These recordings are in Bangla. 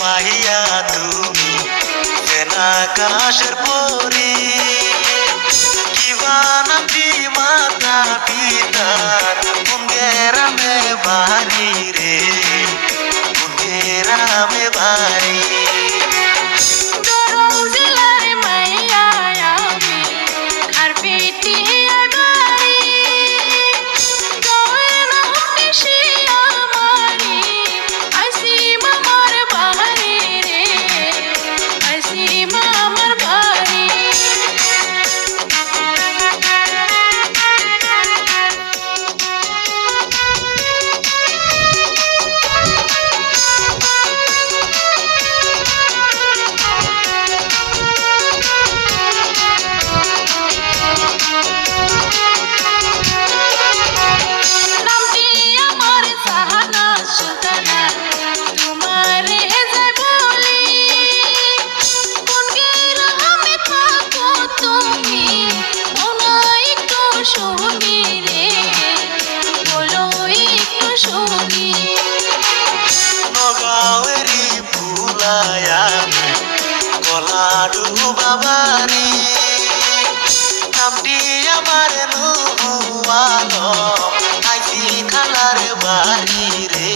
মাহিয়া তুমি আকাশের পরি কিবানাতি মাতা পিতার মুঙ্গেরামে বাড়ি রে মুঙ্গেরামে বাড়ি নগাঁওয়েরই ফুলায়ামি গলাডু বাবারি নামটি আমার নুয়ানো আইসি খালার বাড়ি রে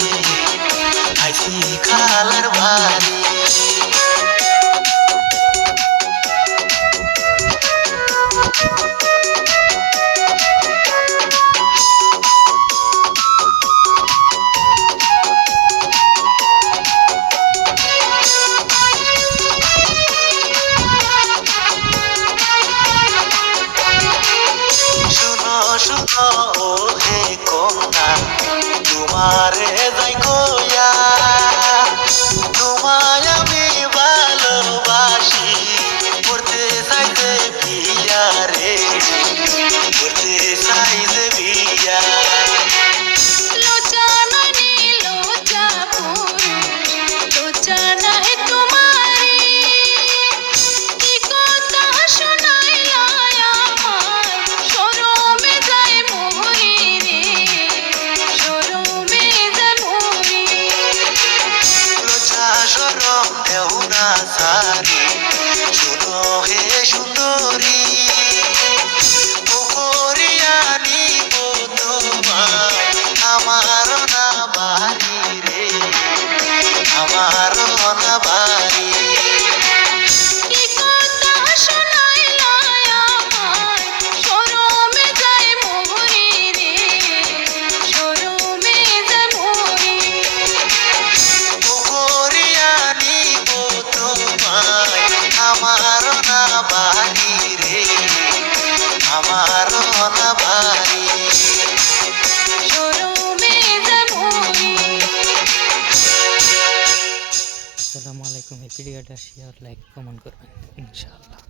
আইসি খালার বাড়ি হে কন্যা তোমারে যাই কইয়া তোমায় আমি ভালোবাসি করতে চাইতে বিয়া রে করতে চাইতে বিয়া শুনো হে সুন্দরী পুকুরিয়ানি তোমায় আমার না বাড়ি রে আমার না বাড়ি আমার না বাড়ি রে আমার না বাড়ি আসসালামু আলাইকুম। এই ভিডিওটা শেয়ার লাইক কমেন্ট করবেন ইনশাআল্লাহ।